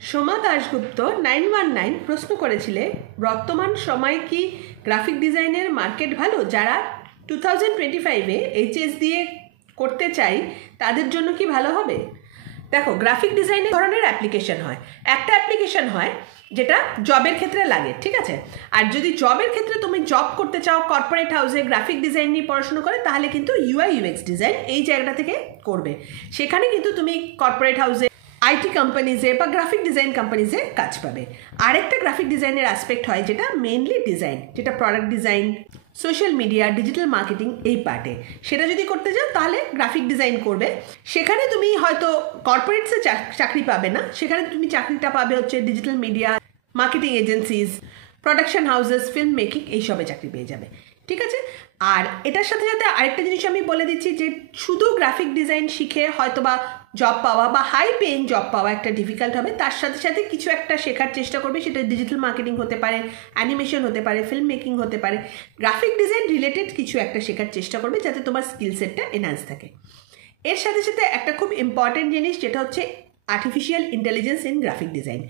সোমা দাশগুপ্ত 919 প্রশ্ন করেছিলে, বর্তমান সময়ে কি গ্রাফিক ডিজাইনের মার্কেট ভালো? যারা 2025-এ এইচএস দিয়ে করতে চাই তাদের জন্য কি ভালো হবে? দেখো, গ্রাফিক ডিজাইনের ধরনের অ্যাপ্লিকেশন হয়। একটা অ্যাপ্লিকেশন হয় যেটা জবের ক্ষেত্রে লাগে, ঠিক আছে? আর যদি জবের ক্ষেত্রে তুমি জব করতে চাও কর্পোরেট হাউসে গ্রাফিক ডিজাইন নিয়ে পড়াশোনা করে, তাহলে কিন্তু ইউআই ইউএক্স ডিজাইন এই জায়গাটা থেকে করবে। সেখানে কিন্তু তুমি কর্পোরেট হাউসে, আইটি কোম্পানিজে বা গ্রাফিক ডিজাইন কোম্পানিজে কাজ পাবে। আরেকটা গ্রাফিক ডিজাইনের অ্যাসপেক্ট হয় যেটা মেনলি ডিজাইন, যেটা product design, social media, digital marketing এই পার্টে। সেটা যদি করতে যাও তাহলে গ্রাফিক ডিজাইন করবে। সেখানে তুমি হয়তো কর্পোরেটসে চাকরি পাবে না, সেখানে তুমি চাকরিটা পাবে হচ্ছে digital media, marketing agencies, production houses, film making, এইসবে চাকরি পেয়ে যাবে, ঠিক আছে? আর এটার সাথে সাথে আরেকটা জিনিস আমি বলে দিচ্ছি যে শুধু গ্রাফিক ডিজাইন শিখে হয়তো বা জব পাওয়া বা হাই পেইং জব পাওয়া একটা ডিফিকাল্ট হবে। তার সাথে সাথে কিছু একটা শেখার চেষ্টা করবে, সেটা ডিজিটাল মার্কেটিং হতে পারে, অ্যানিমেশন হতে পারে, ফিল্ম মেকিং হতে পারে। গ্রাফিক ডিজাইন রিলেটেড কিছু একটা শেখার চেষ্টা করবে যাতে তোমার স্কিল সেটটা এনহ্যান্স থাকে। এর সাথে সাথে একটা খুব ইম্পর্টেন্ট জিনিস যেটা হচ্ছে artificial intelligence in graphic design.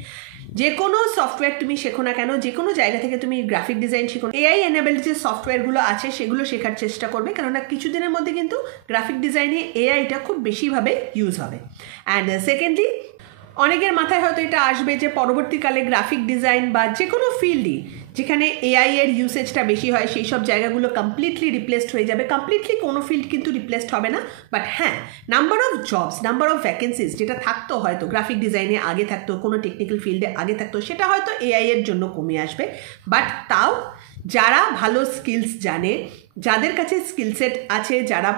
যে কোনো সফটওয়্যার তুমি শেখো না কেন, যে কোনো জায়গা থেকে তুমি গ্রাফিক ডিজাইন শেখো, এআই এনেবেলড যে সফটওয়্যারগুলো আছে সেগুলো শেখার চেষ্টা করবে, কেননা কিছুদিনের মধ্যে কিন্তু গ্রাফিক ডিজাইনে এআইটা খুব বেশিভাবে ইউজ হবে। অ্যান্ড সেকেন্ডলি, অনেকের মাথায় হয়তো এটা আসবে যে পরবর্তীকালে গ্রাফিক ডিজাইন বা যে কোনো ফিল্ডই যেখানে এআই এর ইউসেজটা বেশি হয় সেই সব জায়গাগুলো কমপ্লিটলি রিপ্লেসড হয়ে যাবে। কমপ্লিটলি কোনো ফিল্ড কিন্তু রিপ্লেসড হবে না, বাট হ্যাঁ, number of jobs, number of vacancies যেটা থাকতো হয়তো গ্রাফিক ডিজাইনে আগে থাকতো, কোনো টেকনিক্যাল ফিল্ডে আগে থাকতো, সেটা হয়তো এআই এর জন্য কমে আসবে। বাট তাও যারা ভালো স্কিলস জানে, যাদের কাছে স্কিল সেট আছে, যারা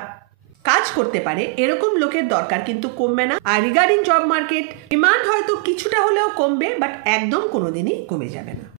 কাজ করতে পারে, এরকম লোকের দরকার কিন্তু কমবে না। আর রিগার্ডিং জব মার্কেট, ডিমান্ড হয়তো কিছুটা হলেও কমবে, বাট একদম কোনোদিনই কমে যাবে না।